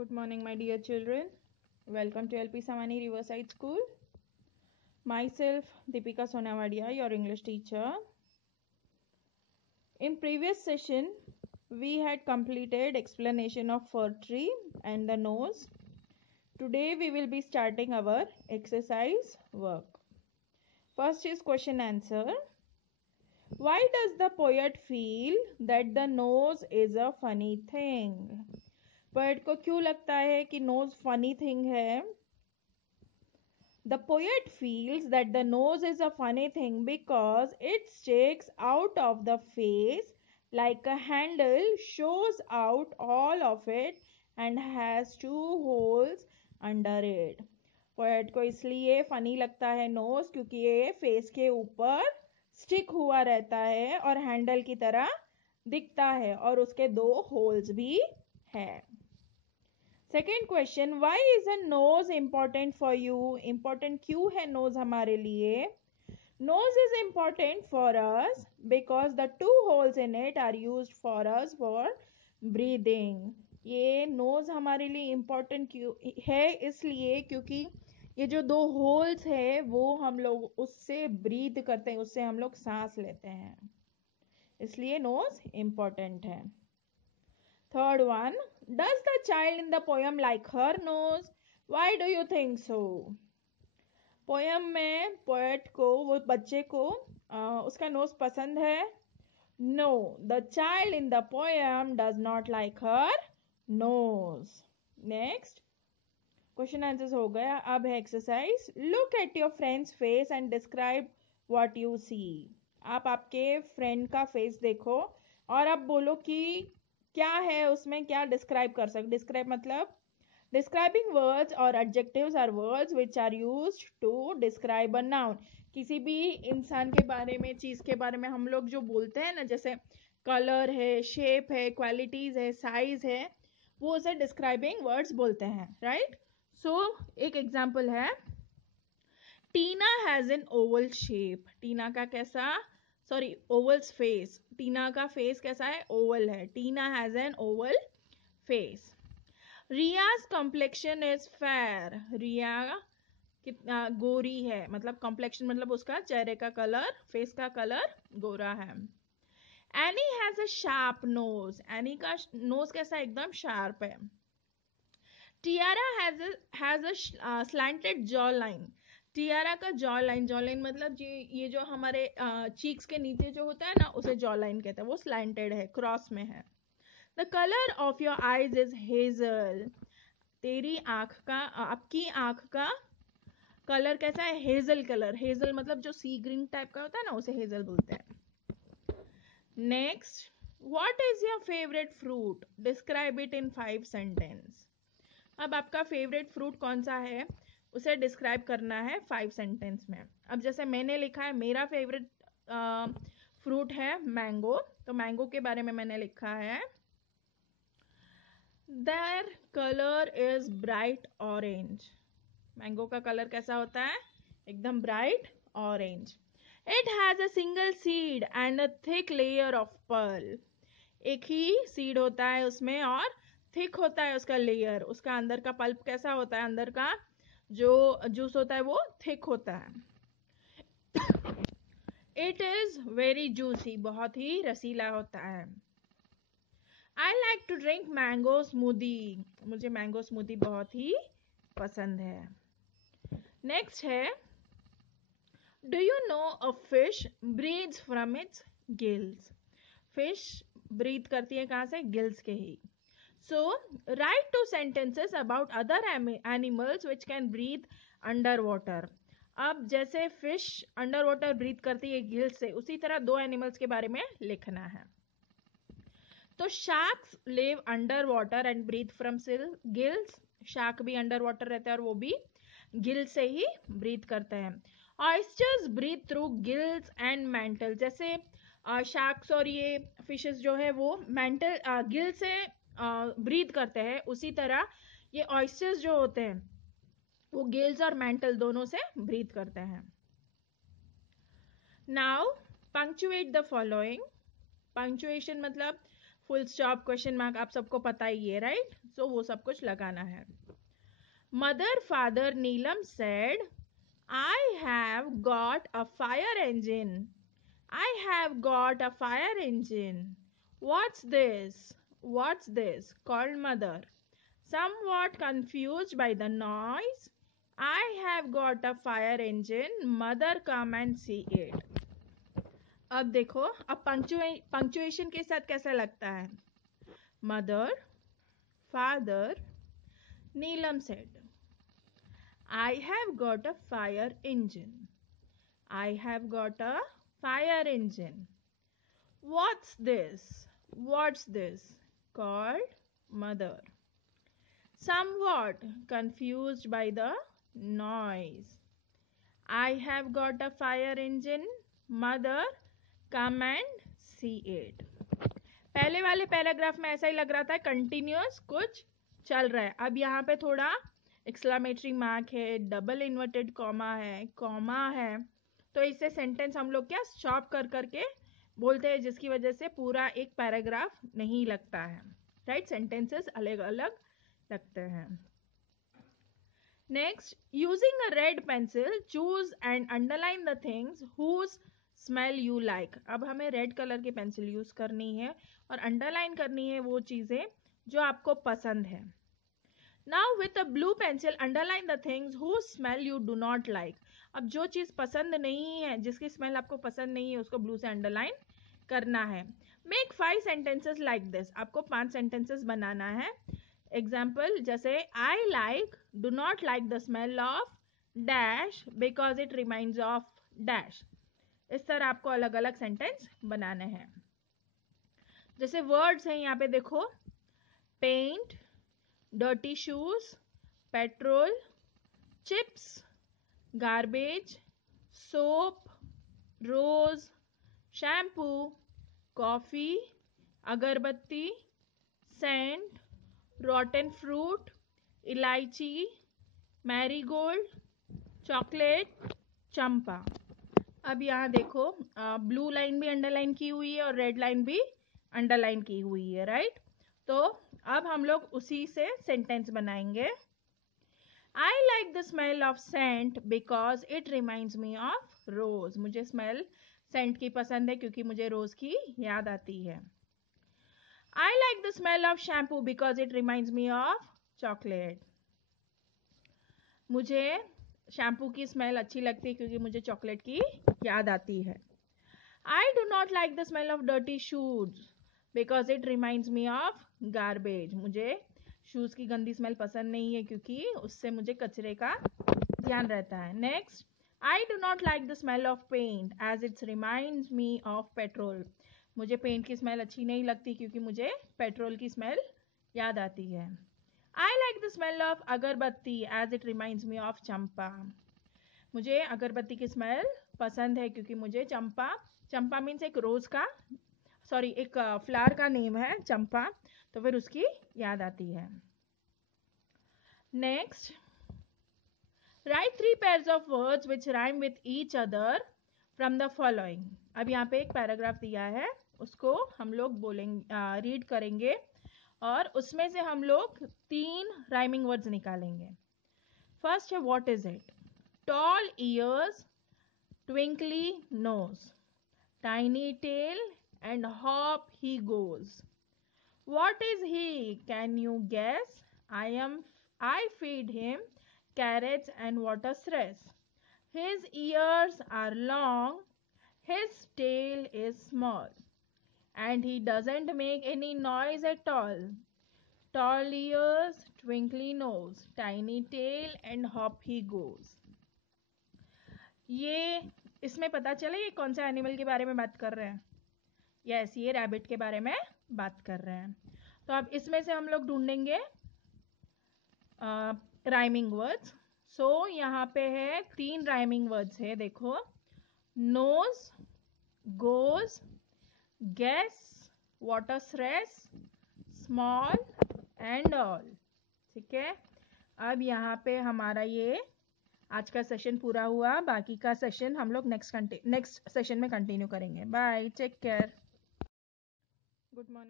Good morning, my dear children. Welcome to LP Samani Riverside School. Myself, Deepika Sonavadia, your English teacher. In previous session, we had completed explanation of fir tree and the nose. Today, we will be starting our exercise work. First is question answer. Why does the poet feel that the nose is a funny thing? Poet को क्यों लगता है कि knows funny thing है? The poet feels that the nose is a funny thing because it sticks out of the face like a handle, shows out all of it and has two holes under it. Poet को इसलिए funny लगता है knows क्योंकि ये face के ऊपर stick हुआ रहता है और हैंडल की तरह दिखता है और उसके दो होल्स भी है. Second question, why is a nose important for you? Important क्यों है नोज हमारे लिए? Nose is important for us because the two holes in it are used for us for breathing. ये नोज हमारे लिए इम्पॉर्टेंट क्यों है? इसलिए क्योंकि ये जो दो होल्स है वो हम लोग उससे ब्रीद करते हैं, उससे हम लोग सांस लेते हैं, इसलिए नोज इम्पॉर्टेंट है. Third one, does the child in the poem like her nose? Why do you think so? Poem में पोएट को, वो बच्चे को उसका नोज पसंद है? No, the child in the poem does not like her nose. Next, question answers हो गया. अब है exercise. Look at your friend's face and describe what you see. आप आपके फ्रेंड का फेस देखो और अब बोलो कि क्या है उसमें, क्या डिस्क्राइब कर सकते. डिस्क्राइब मतलब डिस्क्राइबिंग वर्ड्स और adjectives are words which are used to describe a noun. किसी भी इंसान के बारे में, चीज के बारे में हम लोग जो बोलते हैं ना, जैसे कलर है, शेप है, क्वालिटीज है, साइज है, वो उसे डिस्क्राइबिंग वर्ड्स बोलते हैं, राइट? सो एक एग्जाम्पल है, Tina has an Oval shape. टीना का कैसा, सॉरी, ओवल्स फेस. टीना का फेस कैसा है? ओवल है. Tina has an oval face. Riya's complexion is fair. Riya कितना गोरी है, मतलब कॉम्प्लेक्शन मतलब उसका चेहरे का कलर, फेस का कलर गोरा है. Annie has a sharp nose. Annie का नोज कैसा, एकदम शार्प है. Tiara has a slanted jaw line. Tiara का जॉ लाइन मतलब ये जो हमारे चीक्स के नीचे जो होता है ना, उसे जॉ लाइन कहते हैं. वो स्लैंटेड है, क्रॉस में है. The colour of your eyes is hazel. तेरी आंख का, आपकी आंख का कलर कैसा है? Hazel colour. हेजल मतलब जो सी ग्रीन टाइप का होता है ना, उसे हेजल बोलते हैं. Next, what is your favourite fruit? Describe it in 5 sentence. अब आपका फेवरेट फ्रूट कौन सा है उसे डिस्क्राइब करना है 5 सेंटेंस में. अब जैसे मैंने लिखा है, मेरा फेवरेट फ्रूट है मैंगो, तो मैंगो के बारे में मैंने लिखा है, their colour is bright orange. Mango का कलर कैसा होता है? एकदम bright orange. It has a single seed and a thick layer of pearl. एक ही सीड होता है उसमें और थिक होता है उसका लेयर. उसका अंदर का पल्प कैसा होता है? अंदर का जो जूस होता है वो थिक होता है. It is very juicy. बहुत ही रसीला होता है. I like to drink mango smoothie. मुझे मैंगो स्मूदी बहुत ही पसंद है. नेक्स्ट है, do you know a fish breathes from its gills. Fish breathe करती है कहाँ से? गिल्स के ही. So, write 2 sentences about other animals which can breathe underwater. अब जैसे फिश अंडर वाटर ब्रीथ करती है गिल्स से, उसी तरह 2 एनिमल्स के बारे में लिखना है. तो sharks live under water and breathe from gills. Shark भी अंडर वाटर रहता है और वो भी गिल से ही ब्रीथ करते हैं. Oysters breathe through gills and mantle. जैसे शार्क्स और ये फिशेस जो है वो मैंटल गिल से ब्रीथ करते हैं, उसी तरह ये ऑयस्टर्स जो होते हैं वो गिल्स और मैंटल दोनों से ब्रीथ करते हैं. Now punctuate the following. Punctuation मतलब फुल स्टॉप, क्वेश्चन मार्क आप सबको पता ही है, राइट? सो वो सब कुछ लगाना है. Mother father Neelam said, I have got a fire engine. I have got a fire engine. What's this? What's this? Called mother. Somewhat confused by the noise. I have got a fire engine. Mother, come and see it. अब देखो, अब punctuation के साथ कैसा लगता है? Mother, father, Neelam said, I have got a fire engine. I have got a fire engine. What's this? What's this? Called mother. Somewhat confused by the noise. I have got a fire engine. Mother, come and see it. पहले वाले paragraph में ऐसा ही लग रहा था, continuous कुछ चल रहा है. अब यहाँ पे थोड़ा एक्सक्लामेटरी मार्क है, डबल इन्वर्टेड कॉमा है, तो इससे सेंटेंस हम लोग क्या स्टॉप कर करके बोलते हैं, जिसकी वजह से पूरा एक पैराग्राफ नहीं लगता है, राइट? सेंटेंसेस अलग अलग लगते हैं. Next, using a red pencil choose and underline the things whose smell you like. अब हमें रेड कलर की पेंसिल यूज करनी है और अंडरलाइन करनी है वो चीजें जो आपको पसंद है. Now with a blue pencil underline the things whose smell you do not like. अब जो चीज पसंद नहीं है, जिसकी स्मेल आपको पसंद नहीं है, उसको ब्लू से अंडरलाइन करना है. Make 5 sentences like this. आपको 5 sentences बनाना है. Example जैसे I do not like the smell of dash because it reminds of dash. इस तरह आपको अलग अलग सेंटेंस बनाने हैं. जैसे वर्ड्स हैं यहाँ पे देखो, paint, dirty shoes, petrol, chips, garbage, soap, rose, shampoo, coffee, agarbatti, scent, rotten fruit, इलायची, मैरीगोल्ड, चॉकलेट, चंपा. अब यहाँ देखो, ब्लू लाइन भी अंडरलाइन की हुई है और रेड लाइन भी अंडरलाइन की हुई है, राइट? तो अब हम लोग उसी से सेंटेंस बनाएंगे. I like the smell of scent because it reminds me of rose. मुझे स्मेल सेंट की पसंद है क्योंकि मुझे रोज की याद आती है. I like the smell of shampoo because it reminds me of chocolate. मुझे शैम्पू की स्मेल अच्छी लगती है क्योंकि मुझे चॉकलेट की याद आती है. I do not like the smell of dirty shoes because it reminds me of garbage. मुझे शूज की गंदी स्मेल पसंद नहीं है क्योंकि उससे मुझे कचरे का ध्यान रहता है. Next, I do not like the smell of paint as it reminds me of petrol. मुझे पेंट की स्मेल अच्छी नहीं लगती क्योंकि मुझे पेट्रोल की स्मेल याद आती है. I like the smell of अगरबत्ती as it reminds me of चंपा. मुझे अगरबत्ती की स्मेल पसंद है क्योंकि मुझे चंपा मीन्स एक रोज का, सॉरी एक फ्लावर का नेम है चंपा, तो फिर उसकी याद आती है. Next, right 3 pairs of words which rhyme with each other from the following. अब यहाँ पे एक पैराग्राफ दिया है, उसको हम लोग बोलेंगे, रीड करेंगे और उसमें से हम लोग 3 राइमिंग वर्ड्स निकालेंगे. फर्स्ट है what is it. Tall ears, twinkly nose, tiny tail, and hop he goes. What is he? Can you guess? I feed him carrots and water cress. His ears are long, his tail is small, and he doesn't make any noise at all. Tall ears, twinkly nose, tiny tail, and hop he goes. ये इसमें पता चला ये कौन सा animal के बारे में बात कर रहे हैं. यस, ये रैबिट के बारे में बात कर रहे हैं. तो अब इसमें से हम लोग ढूंढेंगे राइमिंग वर्ड्स. सो यहाँ पे है 3 राइमिंग वर्ड्स है, देखो. Nose, goes, guess, water stress, small and all. ठीक है, अब यहाँ पे हमारा ये आज का सेशन पूरा हुआ. बाकी का सेशन हम लोग नेक्स्ट सेशन में कंटिन्यू करेंगे. Bye, take care, good morning.